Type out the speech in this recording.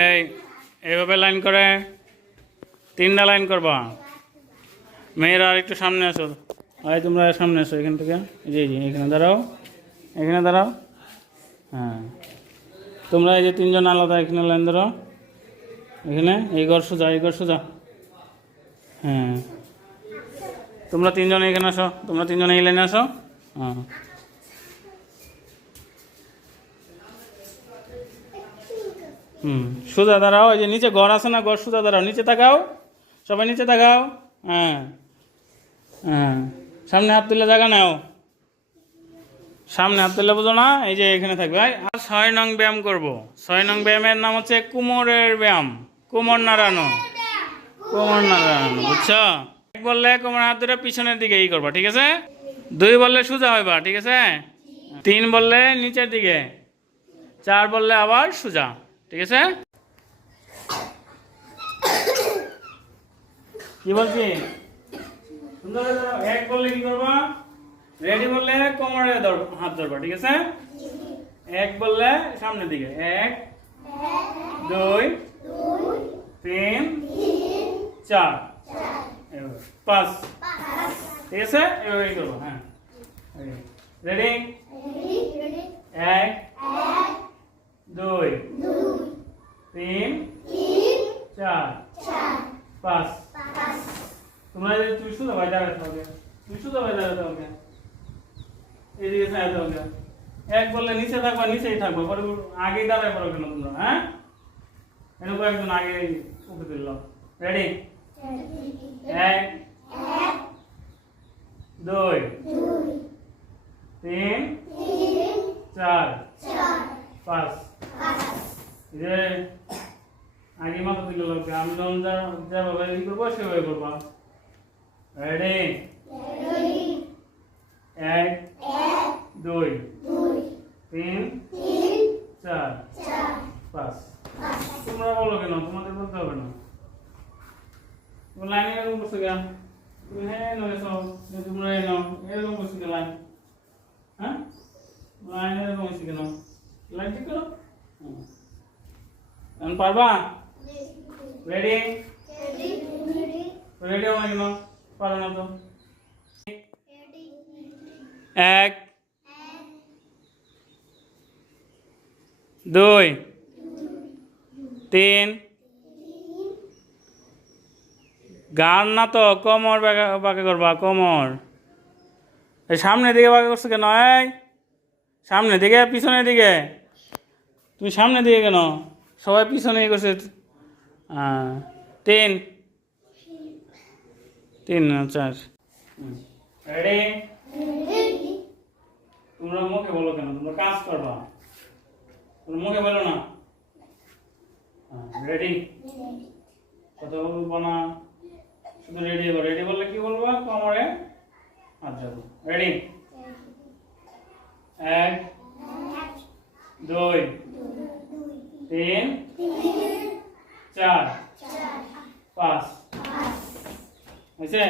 এই এইভাবে লাইন করে 3টা লাইন করবা। মেয়েরা আর একটু সামনে আসো, আয় তোমরা সামনে আসো এখান থেকে। জি জি এখানে দাঁড়াও, এখানে দাঁড়াও। হ্যাঁ তোমরা এই যে 3জন আলাদা এখানে লাইন ধরো, এখানে এই ঘর সোজা, এই ঘর সোজা। হ্যাঁ তোমরা 3জন এখানে আসো, তোমরা 3জন এই লাইনে আসো। হ্যাঁ সোজা দাঁড়াও, এই যে নিচে ঘর আছে না, ঘর সোজা দাঁড়াও, নিচে তাকাও, সবাই নিচে তাকাও। হ্যাঁ হ্যাঁ সামনে হাত তুলে জায়গা নাও, সামনে হাত তুলে বোঝো না, এই যে এখানে থাকবে। আর 6 নং ব্যায়াম করব। 6 নং ব্যায়ামের নাম হচ্ছে কোমরের ব্যায়াম, কোমর নাড়ানো, কোমর নাড়ানো, বুঝছো? 1 বললে কোমর হাত ধরে পিছনের দিকে এই করবা, ঠিক আছে? 2 বললে সোজা হইবা, ঠিক আছে? 3 বললে নিচের দিকে, 4 বললে আবার সোজা, ঠিক আছে? কি বলছি? সুন্দর 1 বললে কি করবা? রেডি বললে কোমরে হাত ধরবা, ঠিক আছে? 1 বললে সামনের দিকে, 1 2 3 4 5, ঠিক আছে? এভাবেই করবো। হ্যাঁ রেডি, 1 2 3 4 5। তোমরা তুমি শুধু ভাই দাঁড়াতে হবে, তুমি শুধু ভাই দাঁড়াতে হবে, এদিকে দাঁড়াতে হবে। 1 বললে নিচে থাকবা, নিচেই থাকবা, পরে আগেই দাঁড়ায় পড়ো কেন তোমরা? হ্যাঁ এরকম একজন আগে উঠে দিল। রেডি, 1 2 3 4 5। যে আগে মাথা দিল লোককে, আমি যখন যেভাবে ই করবো সেভাবে করবা। রেডি, 1 2 3 4 5। তোমরা বলো কেন? তোমাদের বলতে হবে না। লাইনে এরকম বসে গেলাম, তুমি হ্যাঁ নয় সব তোমরা এরকম বসে গেলাম। হ্যাঁ লাইনে এরকম বসে কেন? লাইন ঠিক করো, এখন পারবা? রেডি, রেডি হওয়া কেন? পারো না তো। 1 2 3, গান না তো, কোমর বাঁকা করবা, কোমর। এই সামনের দিকে বাঁকা করছো কেন? এই সামনের দিকে, পিছনের দিকে, তুমি সামনের দিকে কেন? সবাই পিছনে করছে। 3 3 না 4। রেডি, তোমরা মুখে বলো কেন? তোমরা কাজ করবা, তোমরা মুখে বলো না। রেডি, কথা বলবো না, শুধু রেডি হবো। রেডি বললে কি বলবা? কোমরে হাত যাবো। রেডি, 1 2 3 4 5 হয়েছে?